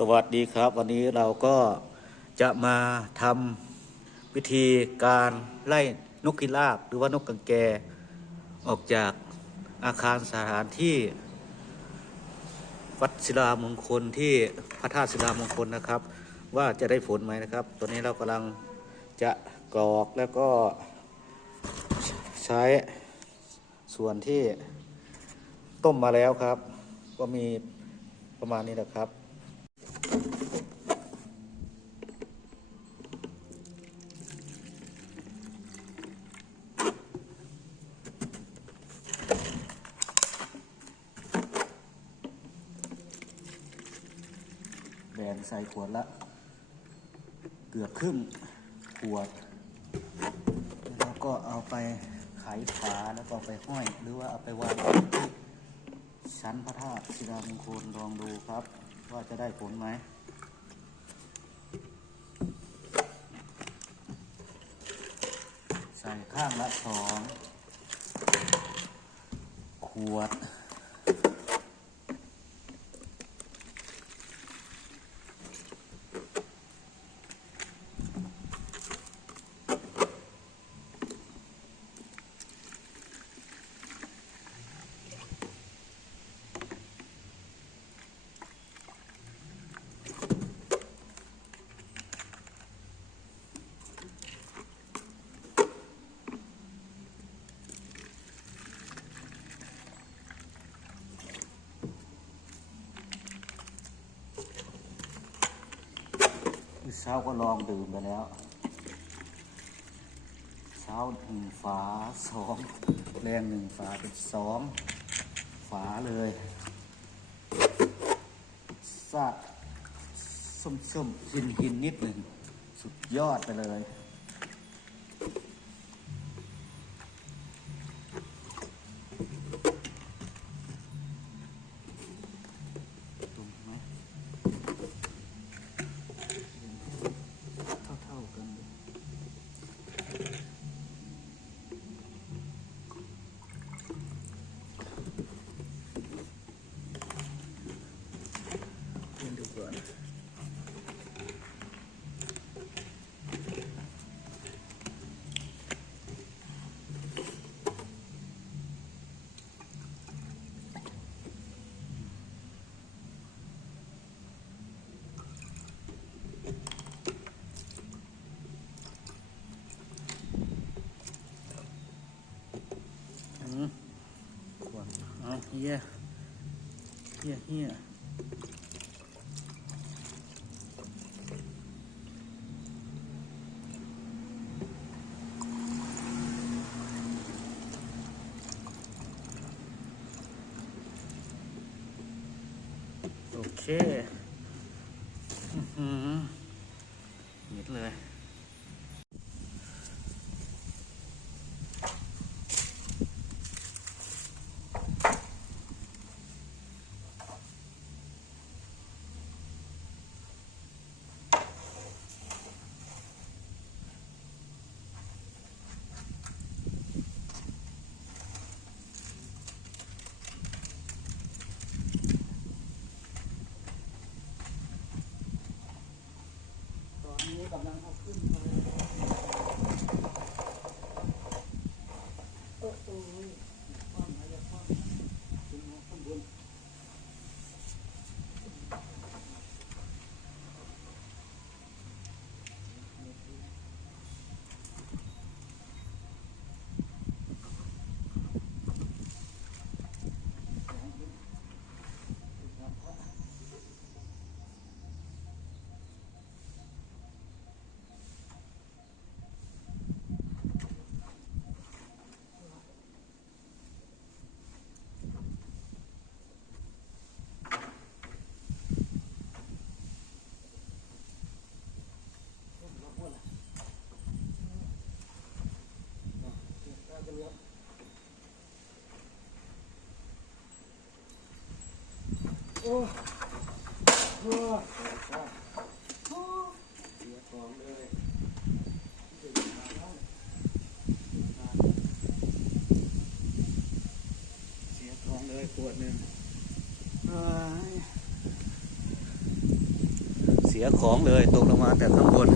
สวัสดีครับ วันนี้เราก็จะมาทำวิธีการไล่นกพิราบหรือว่านกกังแก ออกจากอาคารสถานที่ วัดศิลามงคลที่พระธาตุศิลามงคลนะครับ ว่าจะได้ผลไหมนะครับ ตอนนี้เรากำลังจะกรอกแล้วก็ใช้ส่วนที่ต้มมาแล้วครับ ก็มีประมาณนี้แหละครับ แบนใส่ขวดละ เกือบครึ่งขวด แล้วก็เอาไปไขฝาแล้วก็ไปห้อย หรือว่าเอาไปวางที่ชั้นพระธาตุศิลามงคลลองดูครับ ว่าจะได้ผลไหมใส่ข้างละสองขวด เช้าก็ลองดื่มไปแล้ว เช้าหนึ่งฝาสองแรงหนึ่งฝาเป็นสองฝาเลยซาส้มๆหินหินๆนิดหนึ่ง สุดยอดไปเลย ตรงไหม เท่าๆกันเลยเล่นดูก่อนอืมขวด เอาเฮียเฮียเฮียโอเคอือหือเห็นเลย ตอนนี้กำลังเอาขึ้นมาโอ้โหคว่ำอะไรคว่ำขึ้นมาข้างบนโอ้โห เสียของเลยเสียของเลยขวดหนึ่งเสียของเลยตกลงมาแต่ข้างบน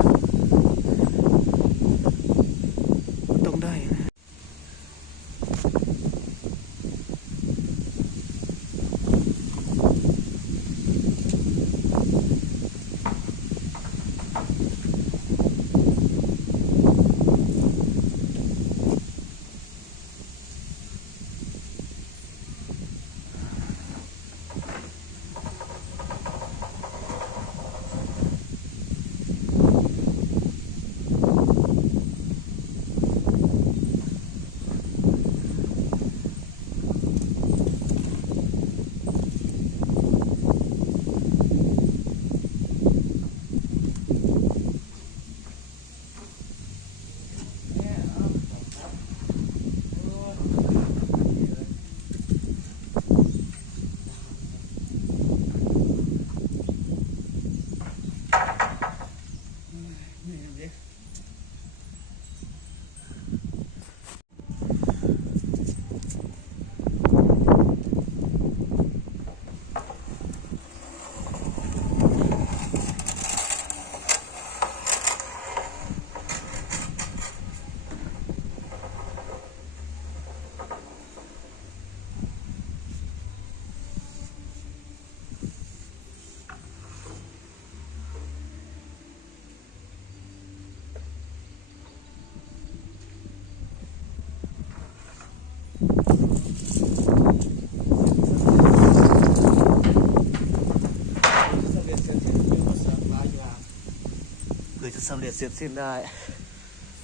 สำเร็จเสร็จสิ้นได้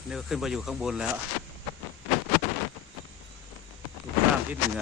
นี่ก็ขึ้นมาอยู่ข้างบนแล้วอยู่ข้างที่เหนือ